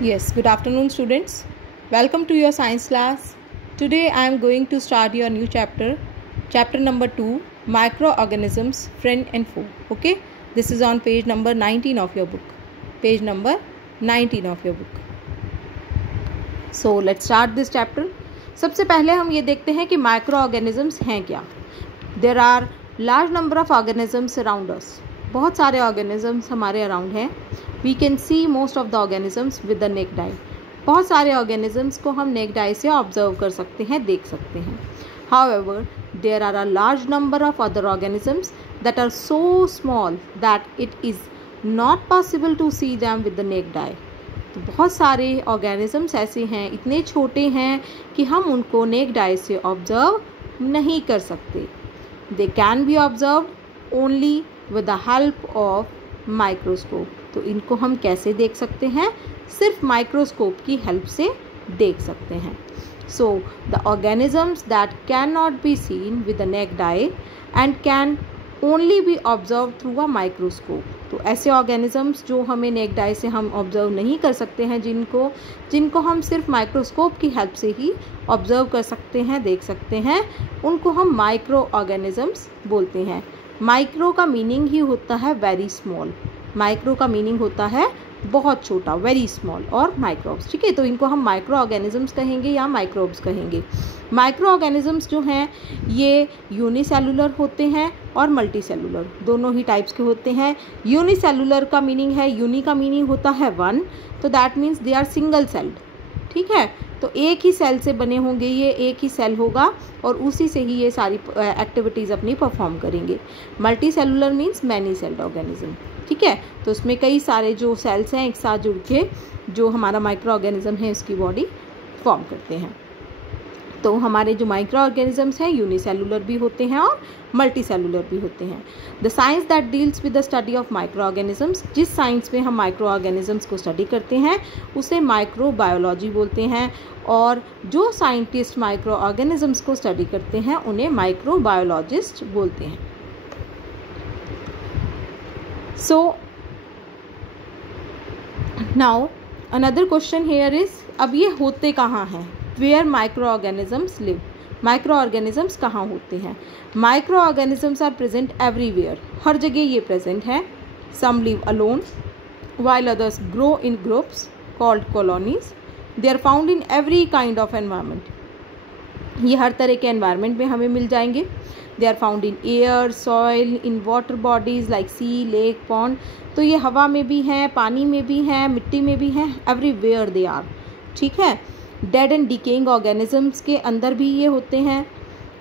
Yes, good afternoon, students. Welcome to your science class. Today I am going to start your new chapter number 2, microorganisms, friend and foe. Okay, this is on page number 19 of your book. Page number 19 of your book. So let's start this chapter. सबसे पहले हम ये देखते हैं कि microorganisms हैं क्या. There are large number of organisms around us. बहुत सारे ऑर्गेनिजम्स हमारे अराउंड हैं. We can see most of the organisms with the naked eye. बहुत सारे ऑर्गेनिजम्स को हम नेक्ड आई से ऑब्जर्व कर सकते हैं, देख सकते हैं. However there are a large number of other organisms that are so small that it is not possible to see them with the naked eye. तो बहुत सारे ऑर्गेनिजम्स ऐसे हैं, इतने छोटे हैं कि हम उनको नेक्ड आई से ऑब्जर्व नहीं कर सकते. दे can B observed only with the help of microscope. तो इनको हम कैसे देख सकते हैं? सिर्फ माइक्रोस्कोप की हेल्प से देख सकते हैं. So the organisms that can not be seen with the naked I and can only B observe through a microscope. तो ऐसे ऑर्गेनिजम्स जो हमें नेक्ड आई से हम ऑब्जर्व नहीं कर सकते हैं, जिनको हम सिर्फ माइक्रोस्कोप की हेल्प से ही ऑब्जर्व कर सकते हैं, देख सकते हैं, उनको हम माइक्रो ऑर्गेनिजम्स बोलते हैं. माइक्रो का मीनिंग ही होता है वेरी स्मॉल. माइक्रो का मीनिंग होता है बहुत छोटा, वेरी स्मॉल, और माइक्रोब्स. ठीक है, तो इनको हम माइक्रो ऑर्गेनिजम्स कहेंगे या माइक्रोब्स कहेंगे. माइक्रो ऑर्गेनिजम्स जो हैं ये यूनिसेलुलर होते हैं और मल्टी सेलुलर, दोनों ही टाइप्स के होते हैं. यूनिसेलुलर का मीनिंग है, यूनि का मीनिंग होता है वन, तो that means they are single celled. ठीक है, तो एक ही सेल से बने होंगे, ये एक ही सेल होगा और उसी से ही ये सारी एक्टिविटीज़ अपनी परफॉर्म करेंगे. Multi cellular means many celled organism. ठीक है, तो उसमें कई सारे जो सेल्स हैं एक साथ जुड़ के जो हमारा माइक्रो ऑर्गेनिज्म है उसकी बॉडी फॉर्म करते हैं. तो हमारे जो माइक्रो ऑर्गेनिजम्स हैं यूनिसेलुलर भी होते हैं और मल्टी सेलुलर भी होते हैं. The science that deals with the study of micro organisms, जिस साइंस में हम माइक्रो ऑर्गेनिजम्स को स्टडी करते हैं उसे माइक्रोबायोलॉजी बोलते हैं. और जो साइंटिस्ट माइक्रो ऑर्गेनिजम्स को स्टडी करते हैं उन्हें माइक्रोबायोलॉजिस्ट बोलते हैं. So now another question here is, अब ये होते कहाँ हैं? Where micro organisms live. Micro organisms कहाँ होते हैं? Micro organisms are present everywhere. हर जगह ये प्रेजेंट है. Some live alone while others grow in groups called colonies. They are found in every kind of environment. ये हर तरह के environment में हमें मिल जाएंगे. They are found in air, soil, in water bodies like sea, lake, pond. तो ये हवा में भी हैं, पानी में भी हैं, मिट्टी में भी हैं. Everywhere they are. ठीक है. डेड एंड डिकेइंग ऑर्गेनिजम्स के अंदर भी ये होते हैं.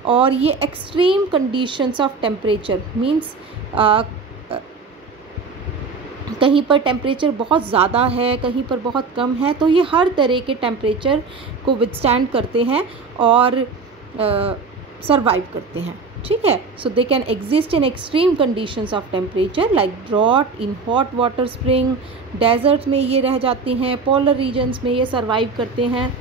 और ये extreme conditions of temperature means कहीं पर टेम्परेचर बहुत ज़्यादा है, कहीं पर बहुत कम है, तो ये हर तरह के टेम्परेचर को विदस्टैंड करते हैं और सरवाइव करते हैं. ठीक है, so they can exist in extreme conditions of temperature like drought, in hot water spring, desert में ये रह जाते हैं, पोलर रीजन्स में ये सरवाइव करते हैं.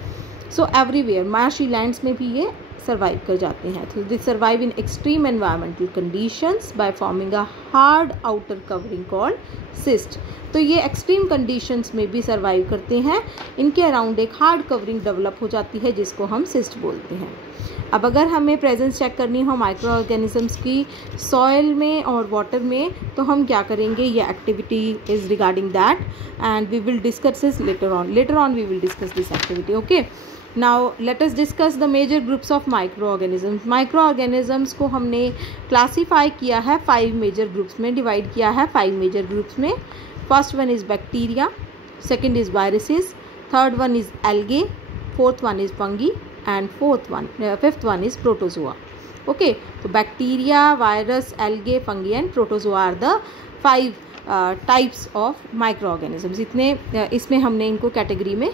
सो एवरीवेयर, मार्शी लैंड्स में भी ये सर्वाइव कर जाते हैं. तो दे survive in extreme environmental conditions by forming a hard outer covering called cyst. तो ये एक्सट्रीम कंडीशंस में भी सर्वाइव करते हैं. इनके अराउंड एक हार्ड कवरिंग डेवलप हो जाती है जिसको हम सिस्ट बोलते हैं. अब अगर हमें प्रेजेंस चेक करनी हो माइक्रो ऑर्गेनिजम्स की सॉइल में और वाटर में, तो हम क्या करेंगे? ये activity is regarding that and we will discuss this later on we will discuss this activity. Okay, now let us discuss the major groups of micro organisms. Micro organisms को हमने क्लासीफाई किया है 5 मेजर ग्रुप्स में, divide किया है 5 major groups में. First one is bacteria, second is viruses, third one is algae, fourth one is fungi and fifth one is protozoa. Okay, तो bacteria, virus, algae, fungi and protozoa are the 5 types of micro organisms. इतने इसमें हमने इनको category में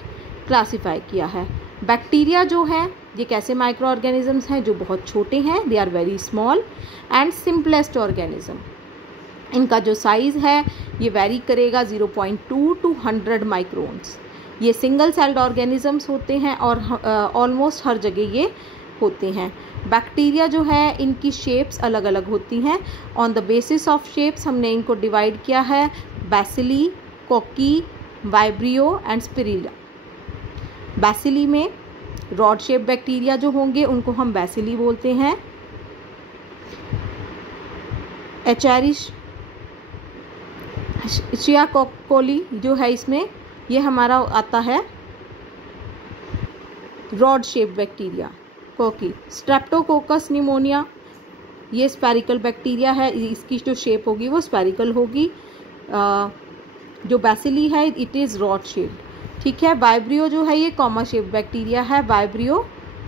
classify किया है. Bacteria जो है ये कैसे माइक्रो ऑर्गेनिजम्स हैं? जो बहुत छोटे हैं, they are very small and simplest organism. इनका जो साइज़ है ये वेरी करेगा 0.2 to 100 माइक्रोन्स. ये सिंगल सेल्ड ऑर्गेनिजम्स होते हैं और ऑलमोस्ट हर जगह ये होते हैं. बैक्टीरिया जो है इनकी शेप्स अलग अलग होती हैं. On the basis of shapes हमने इनको डिवाइड किया है बैसिली, कोकी, वाइब्रियो एंड स्पिरिलिया। बैसिली में रॉड शेप बैक्टीरिया जो होंगे उनको हम बैसिली बोलते हैं। एचेरिशिया कोली जो है इसमें ये हमारा आता है रॉड शेप बैक्टीरिया कोकी। स्ट्रेप्टोकोकस निमोनिया ये स्पेरिकल बैक्टीरिया है, इसकी जो शेप होगी वो स्पेरिकल होगी। जो बैसिली है इट इज़ रॉड शेप, ठीक है। वाइब्रियो जो है ये कॉमा शेप बैक्टीरिया है, वाइब्रियो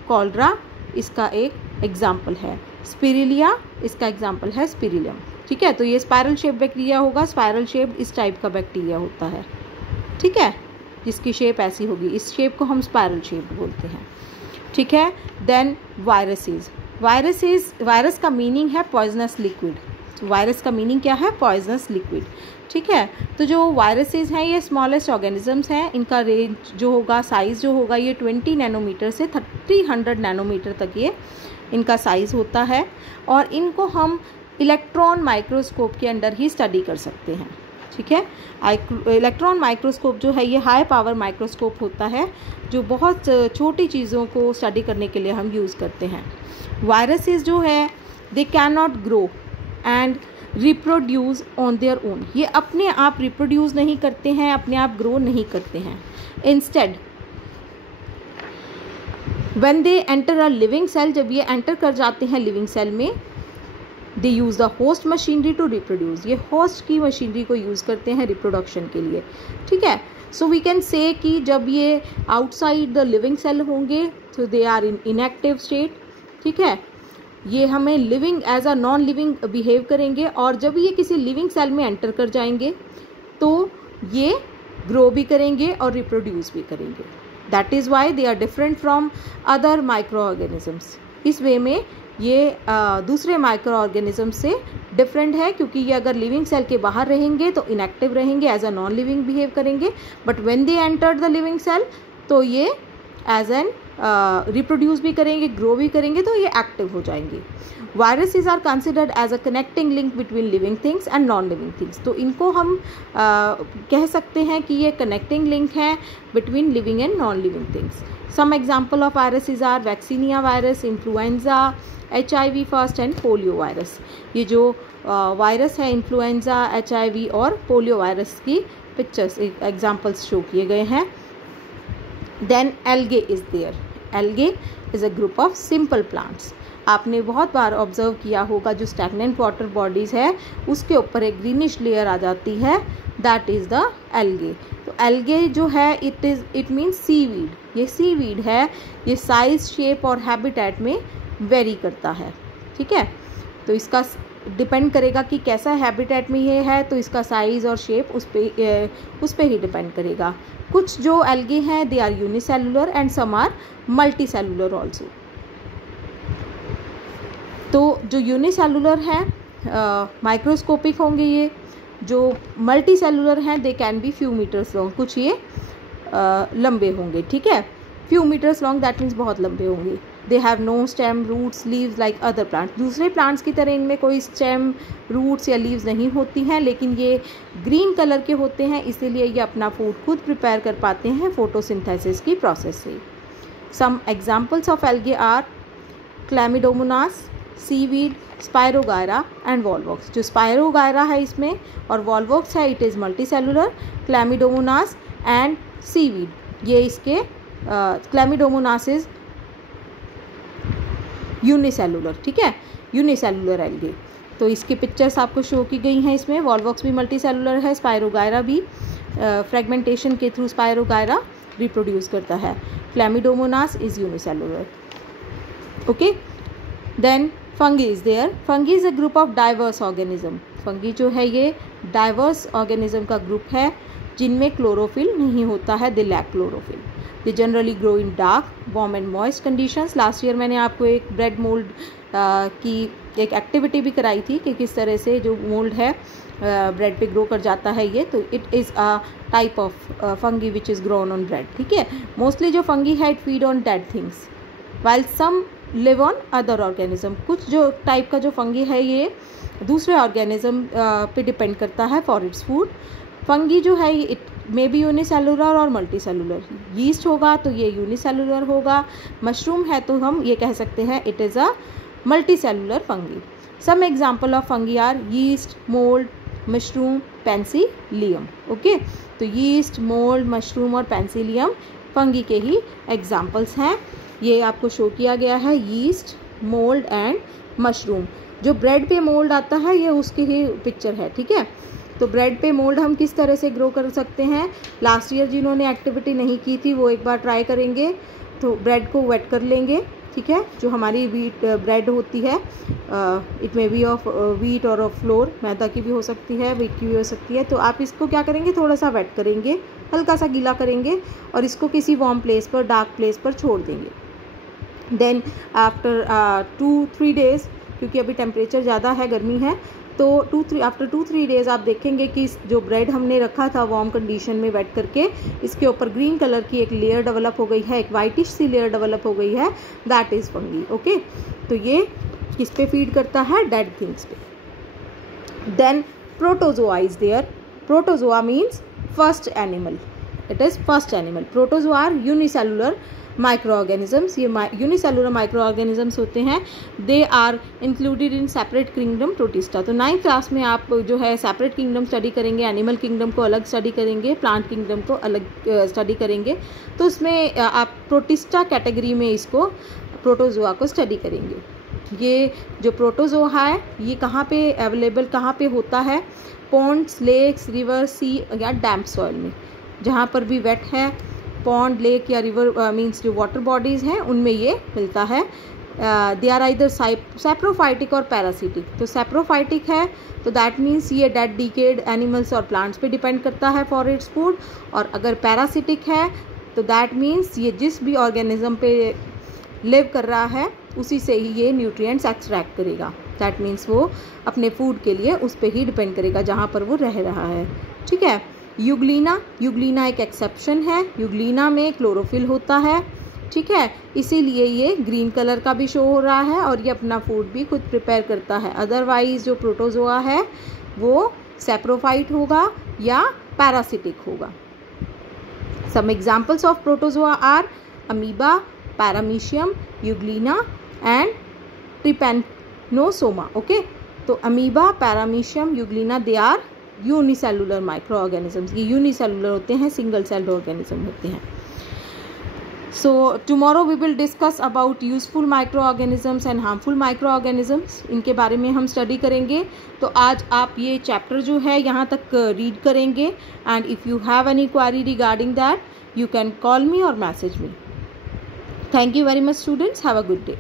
कॉलरा इसका एक एग्जाम्पल है। स्पिरिलिया इसका एग्जाम्पल है स्पिरिलियम, ठीक है। तो ये स्पाइरल शेप बैक्टीरिया होगा, स्पाइरल शेप इस टाइप का बैक्टीरिया होता है, ठीक है, जिसकी शेप ऐसी होगी, इस शेप को हम स्पाइरल शेप बोलते हैं, ठीक है। Then viruses. वायरस का मीनिंग है पॉइजनस लिक्विड। वायरस का मीनिंग क्या है? पॉइजनस लिक्विड, ठीक है। तो जो वायरसेस हैं ये स्मॉलेस्ट ऑर्गेनिजम्स हैं, इनका रेंज जो होगा, साइज़ जो होगा ये 20 नैनोमीटर से 300 नैनोमीटर तक ये इनका साइज़ होता है, और इनको हम इलेक्ट्रॉन माइक्रोस्कोप के अंडर ही स्टडी कर सकते हैं, ठीक है। इलेक्ट्रॉन माइक्रोस्कोप जो है ये हाई पावर माइक्रोस्कोप होता है जो बहुत छोटी चीज़ों को स्टडी करने के लिए हम यूज़ करते हैं। वायरसेस जो है they can not grow and reproduce on their own, ये अपने आप रिप्रोड्यूस नहीं करते हैं, अपने आप ग्रो नहीं करते हैं। Instead when they enter a living cell, जब ये एंटर कर जाते हैं लिविंग सेल में, they use the host machinery to reproduce, ये होस्ट की मशीनरी को यूज़ करते हैं रिप्रोडक्शन के लिए, ठीक है। सो वी कैन से कि जब ये आउटसाइड द लिविंग सेल होंगे तो they are in inactive state, ठीक है। ये हमें living as a non living behave करेंगे, और जब ये किसी लिविंग सेल में एंटर कर जाएंगे तो ये ग्रो भी करेंगे और रिप्रोड्यूस भी करेंगे। That is why they are different from other micro organisms. इस वे में ये दूसरे माइक्रो ऑर्गेनिज्म से डिफरेंट है, क्योंकि ये अगर लिविंग सेल के बाहर रहेंगे तो इनएक्टिव रहेंगे, as a non living behave करेंगे, but when they enter the living cell तो ये एज एन रिप्रोड्यूस भी करेंगे, ग्रो भी करेंगे, तो ये एक्टिव हो जाएंगे। Viruses are considered as a connecting link between living things and non living things, तो इनको हम कह सकते हैं कि ये कनेक्टिंग लिंक है between living and non living things. Some example of viruses are vaccinia virus, influenza, HIV first and polio virus. ये जो वायरस है इन्फ्लुएंजा, HIV और पोलियो वायरस की पिक्चर्स एग्जाम्पल्स शो किए गए हैं। Then algae is there. Algae is a group of simple plants. आपने बहुत बार ऑब्जर्व किया होगा जो स्टैग्नेंट वाटर बॉडीज़ है उसके ऊपर एक ग्रीनिश लेयर आ जाती है, दैट इज़ द एल्गे। तो एल्गे जो है इट मीन्स सीवीड, ये सीवीड है, ये साइज, शेप और हैबिटेट में वेरी करता है, ठीक है। तो इसका डिपेंड करेगा कि कैसा हैबिटेट में ये है, तो इसका साइज़ और शेप उस पे ही डिपेंड करेगा। कुछ जो एल्गे हैं they are unicellular and some are multi cellular also. तो जो यूनिसेलुलर हैं माइक्रोस्कोपिक होंगे, ये जो मल्टी सेलुलर हैं they can be few metres long, कुछ ये लंबे होंगे, ठीक है। Few metres long that means बहुत लंबे होंगे। They have no stem, roots, leaves like other plants. दूसरे प्लांट्स की तरह इनमें कोई स्टेम, रूट्स या लीव्स नहीं होती हैं, लेकिन ये ग्रीन कलर के होते हैं, इसीलिए ये अपना फूड खुद प्रिपेयर कर पाते हैं फोटोसिंथेसिस की प्रोसेस से। Some examples of algae are chlamydomonas, seaweed, spirogyra and volvox. जो स्पायरोगायरा है इसमें और वॉलवॉक्स है it is multi cellular, chlamydomonas and seaweed ये इसके क्लैमिडोमोनास इज यूनिसेलुलर, ठीक है, यूनिसेलुलर एल्गे। तो इसकी पिक्चर्स आपको शो की गई हैं इसमें। वॉलवॉक्स भी मल्टी सेलुलर है, स्पायरोगायरा भी फ्रेगमेंटेशन के थ्रू स्पायरोगायरा रिप्रोड्यूस करता है। Chlamydomonas is unicellular, okay. Then fungi is there. Fungi is a group of diverse organism. Fungi जो है ये डाइवर्स ऑर्गेनिज्म का ग्रुप है जिनमें क्लोरोफिल नहीं होता है, they lack chlorophyll. They generally grow in dark, warm and moist conditions. Last year मैंने आपको एक ब्रेड मोल्ड की एक एक्टिविटी भी कराई थी कि किस तरह से जो मोल्ड है ब्रेड पे ग्रो कर जाता है ये। तो it is a type of fungi which is grown on bread, ठीक है। मोस्टली जो फंगी है it feed on dead things while some live on other organism. कुछ जो टाइप का जो फंगी है ये दूसरे ऑर्गेनिज्म पे डिपेंड करता है फॉर इट्स फूड। फंगी जो है इट मे बी यूनिसेलुलर और मल्टी सेलुलर। यीस्ट होगा तो ये यूनिसेलुलर होगा, मशरूम है तो हम ये कह सकते हैं it is a multi cellular fungi. Some example of fungi are yeast, mould, mushroom, penicillium. Okay, तो यीस्ट, मोल्ड, मशरूम और पेंसिलियम फंगी के ही एग्जाम्पल्स हैं। ये आपको शो किया गया है, यीस्ट, मोल्ड एंड मशरूम। जो ब्रेड पे मोल्ड आता है ये उसकी ही पिक्चर है, ठीक है। तो ब्रेड पे मोल्ड हम किस तरह से ग्रो कर सकते हैं, लास्ट ईयर जिन्होंने एक्टिविटी नहीं की थी वो एक बार ट्राई करेंगे। तो ब्रेड को वेट कर लेंगे, ठीक है। जो हमारी वीट ब्रेड होती है, it may be of wheat और ऑफ फ्लोर, मैदा की भी हो सकती है, वीट की भी हो सकती है। तो आप इसको क्या करेंगे, थोड़ा सा वेट करेंगे, हल्का सा गीला करेंगे और इसको किसी वार्म प्लेस पर, डार्क प्लेस पर छोड़ देंगे। देन आफ्टर 2-3 डेज़, क्योंकि अभी टेम्परेचर ज़्यादा है, गर्मी है, तो आफ्टर 2-3 डेज़ आप देखेंगे कि जो ब्रेड हमने रखा था वार्म कंडीशन में वेट करके, इसके ऊपर ग्रीन कलर की एक लेयर डेवलप हो गई है, एक वाइटिश सी लेयर डेवलप हो गई है, दैट इज़ फंगी। ओके, तो ये किस पे फीड करता है, डेड थिंग्स पे। Then protozoa is there. Protozoa means first animal, it is first animal. Protozoa are unicellular micro organisms. ये यूनिसेलुलर माइक्रो ऑर्गेनिजम्स होते हैं। They are included in separate kingdom protista. तो 9th क्लास में आप जो है separate kingdom study करेंगे, animal kingdom को अलग स्टडी करेंगे, प्लांट किंगडम को अलग स्टडी करेंगे। तो उसमें आप प्रोटिस्टा कैटेगरी में इसको प्रोटोजोआ को स्टडी करेंगे। ये जो प्रोटोजोआ है ये कहाँ पे अवेलेबल, कहाँ पे होता है, पॉन्ड्स, लेक्स, रिवर, सी या डैम्प सॉइल में। जहाँ पर भी वेट है, पॉन्ड, लेक या रिवर मीन्स जो वाटर बॉडीज़ हैं उनमें ये मिलता है। दे आर आइदर सैप्रोफाइटिक और पैरासिटिक। तो सैप्रोफाइटिक है तो दैट मीन्स ये डेड डिकेड एनिमल्स और प्लांट्स पे डिपेंड करता है फॉर इट्स फूड। और अगर पैरासिटिक है तो दैट मीन्स ये जिस भी ऑर्गेनिज्म पे लिव कर रहा है उसी से ही ये न्यूट्रिएंट्स एक्सट्रैक्ट करेगा। दैट मीन्स वो अपने फूड के लिए उस पर ही डिपेंड करेगा जहाँ पर वो रह रहा है, ठीक है। यूग्लिना एक एक्सेप्शन है। यूग्लिना में क्लोरोफिल होता है, ठीक है, इसीलिए ये ग्रीन कलर का भी शो हो रहा है और ये अपना फूड भी खुद प्रिपेयर करता है। अदरवाइज जो प्रोटोजोआ है वो सैप्रोफाइट होगा या पैरासिटिक होगा। Some examples of protozoa are amoeba, paramecium, euglena and trypanosoma. Okay, तो amoeba, paramecium, euglena they are unicellular micro organisms. ये यूनिसेलुलर होते हैं, सिंगल सेल्ड ऑर्गेनिज्म होते हैं। So tomorrow we will discuss about useful micro organisms and harmful micro organisms. इनके बारे में हम स्टडी करेंगे। तो आज आप ये चैप्टर जो है यहाँ तक रीड करेंगे and if you have any query regarding that you can call me और message me. Thank you very much students, have a good day.